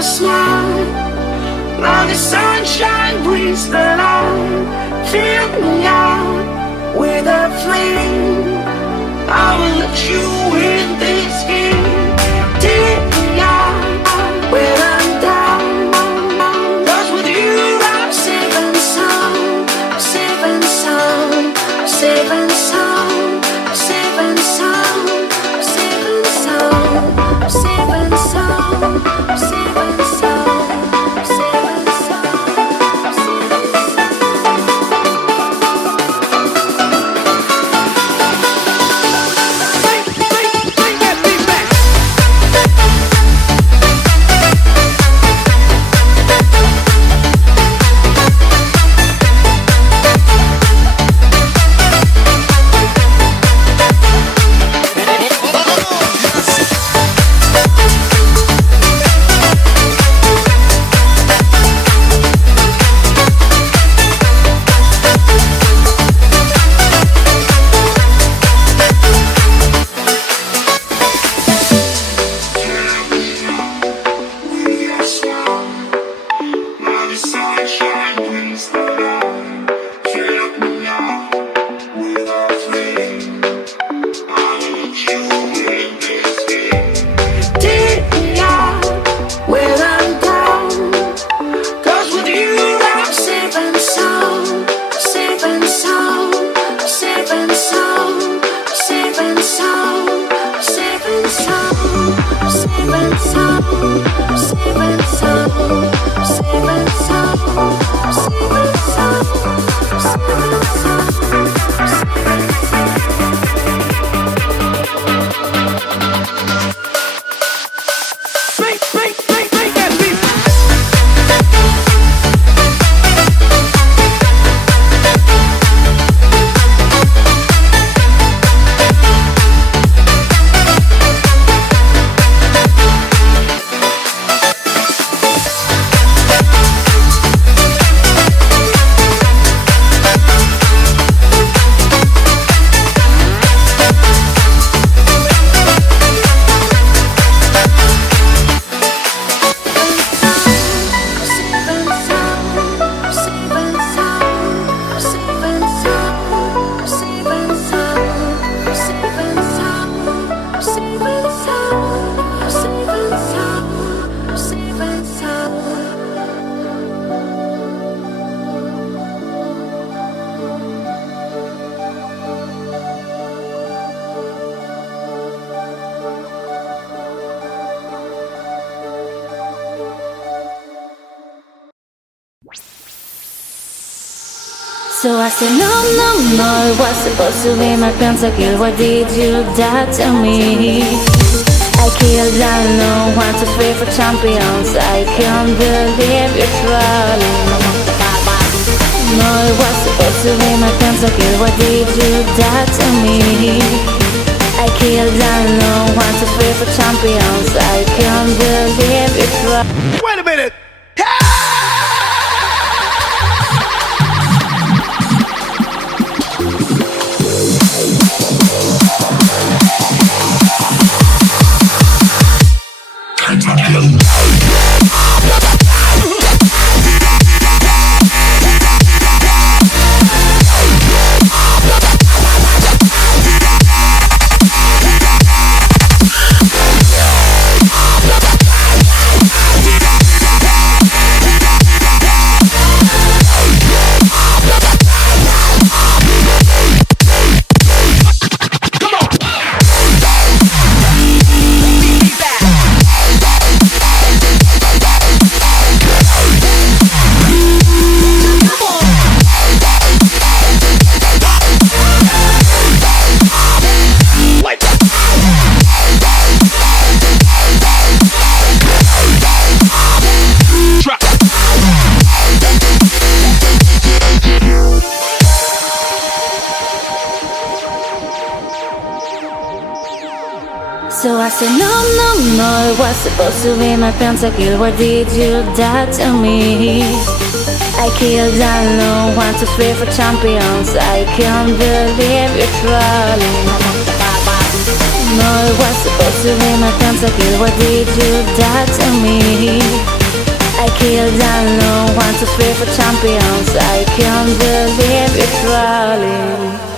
your smile. Now the sunshine brings the light. Fill me out with a flame. I will let you in this game. Take me out where I'm down. 'Cause with you I'm safe and sound. Safe and sound. Safe and sound. Safe and sound. Safe and sound. Safe and sound. Safe and sound. Safe and sound. So I said no, no, no, it was supposed to be my pentakill. Why did you die to me? I killed, I know, 1, 2, 3 for champions. I can't believe you're trolling. No, it was supposed to be my pentakill. Why did you die to me? I killed, I know, 1, 2, 3 for champions. I can't believe you're trolling. Wait a minute! So I said no, no, no, it was supposed to be my pentakill. Why did you die to me? I killed, I know, 1, 2, 3 for champions. I can't believe you're trolling. No, it was supposed to be my pentakill. Why did you die to me? I killed alone, 1, 2, 3 for champions. I can't believe it's rolling.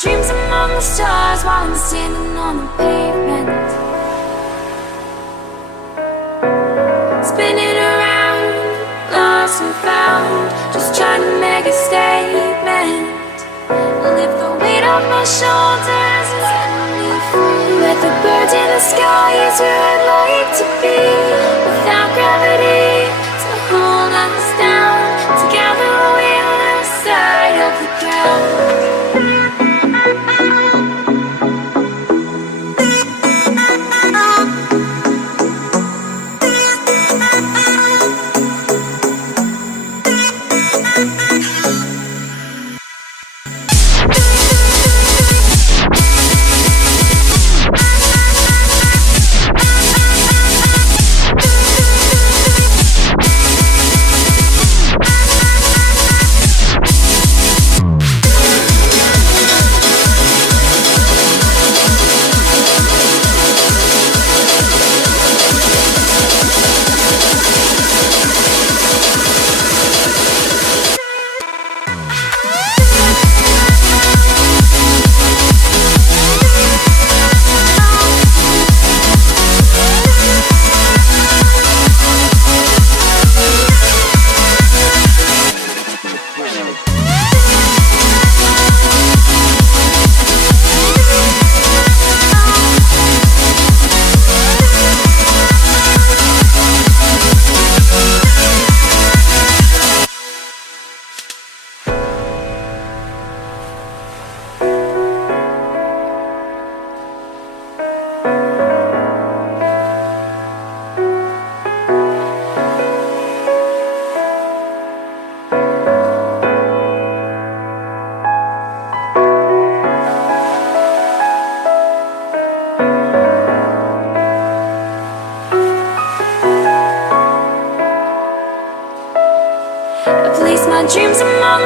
Dreams among the stars while I'm standing on the pavement, spinning around, lost and found, just trying to make a statement. Lift the weight off my shoulders and set me free. Let the birds in the sky is where I'd like to be, without gravity to hold us down. Together we'll lose sight of the ground.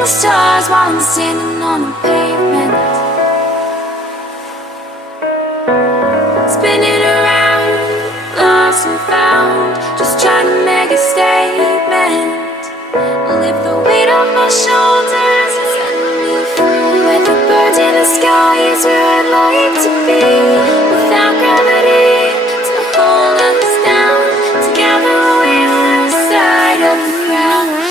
the stars while I'm standing on the pavement. Spinning around, lost and found, just trying to make a statement. Lift the weight off my shoulders and set me free. With the birds in the sky is where I'd like to be. Without gravity to hold us down, together we lose sight of the ground.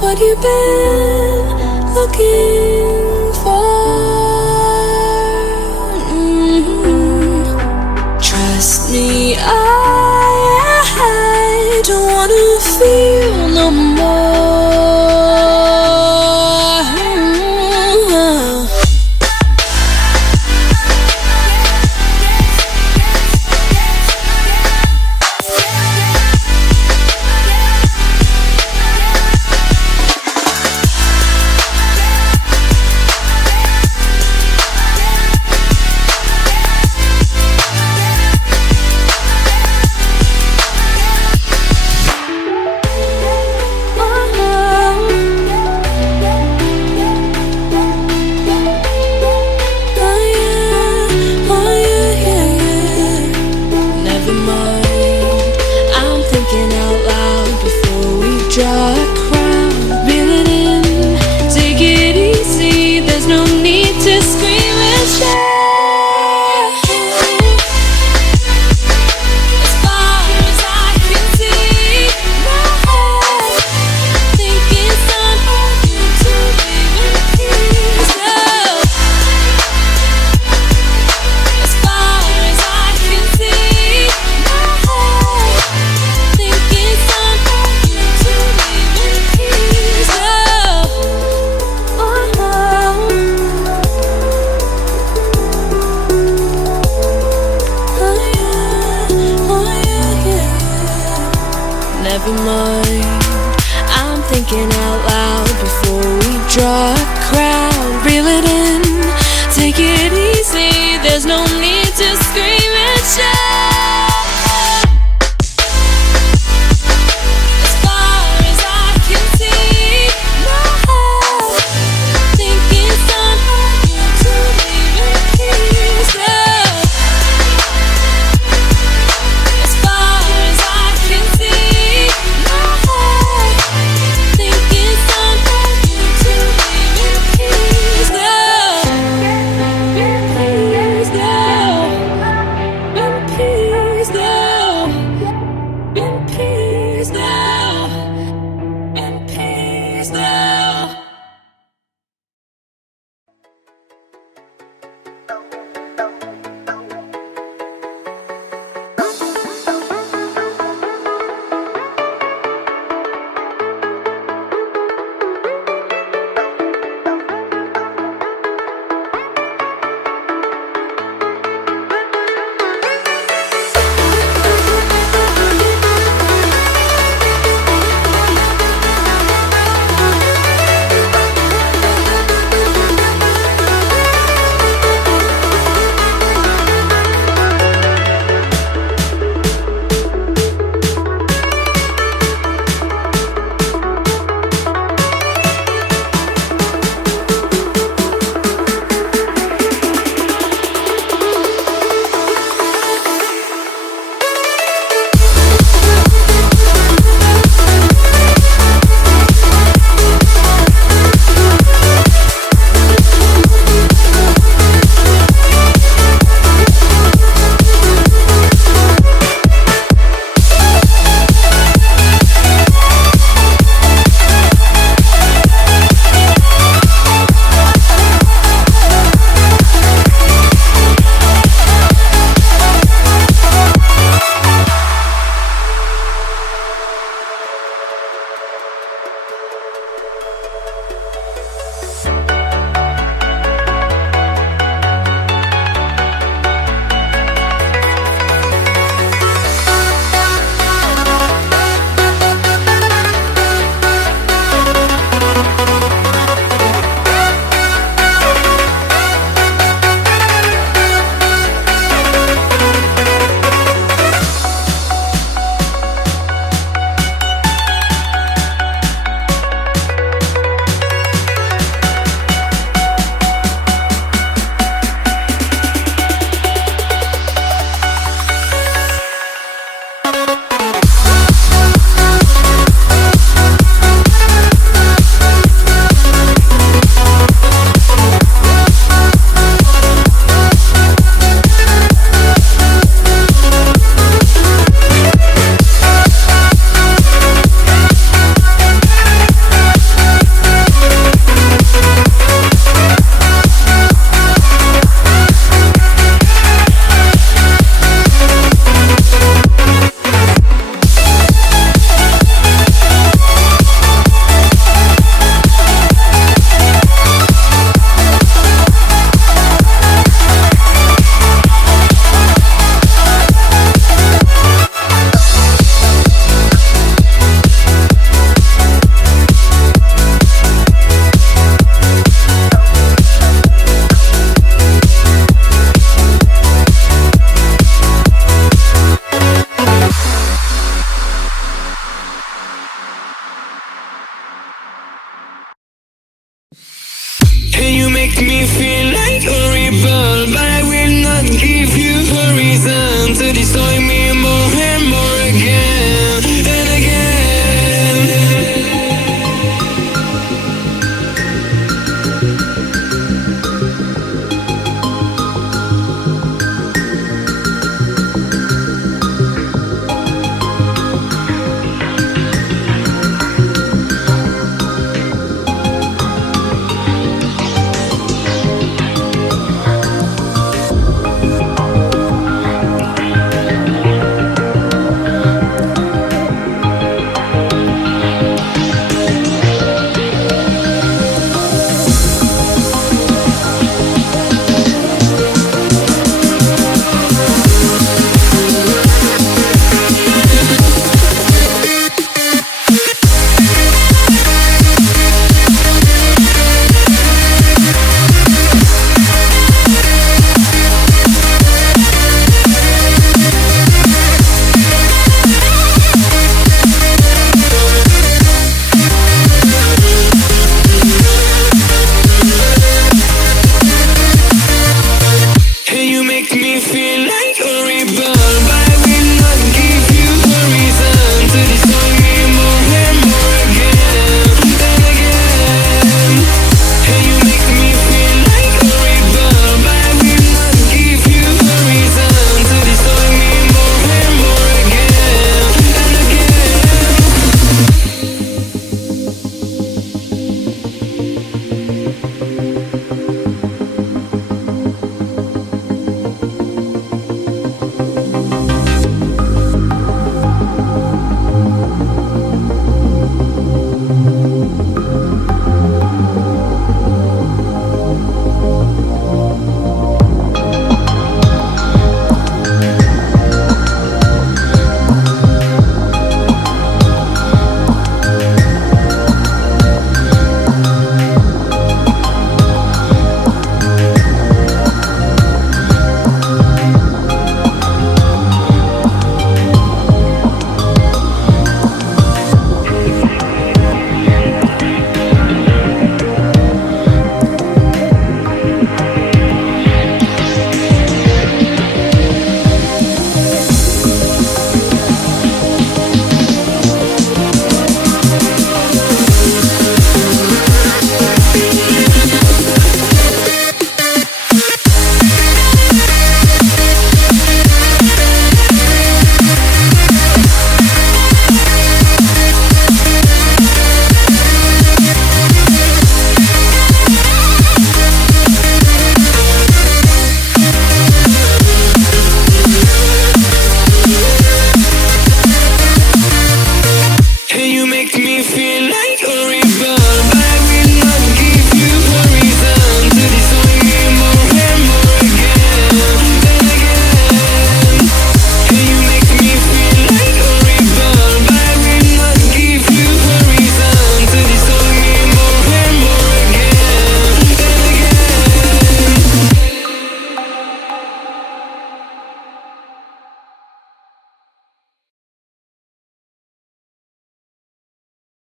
what you've been looking for. Trust me, I don't wanna feel no more. Draw a crowd, reel it in. Take it easy, there's no need to scream and shout. As far as I can see, now think it's time for you to leave in peace now. As far as I can see, now think it's time for you to leave in peace now. Peace now. In peace now. In peace now. In peace now. And you make me feel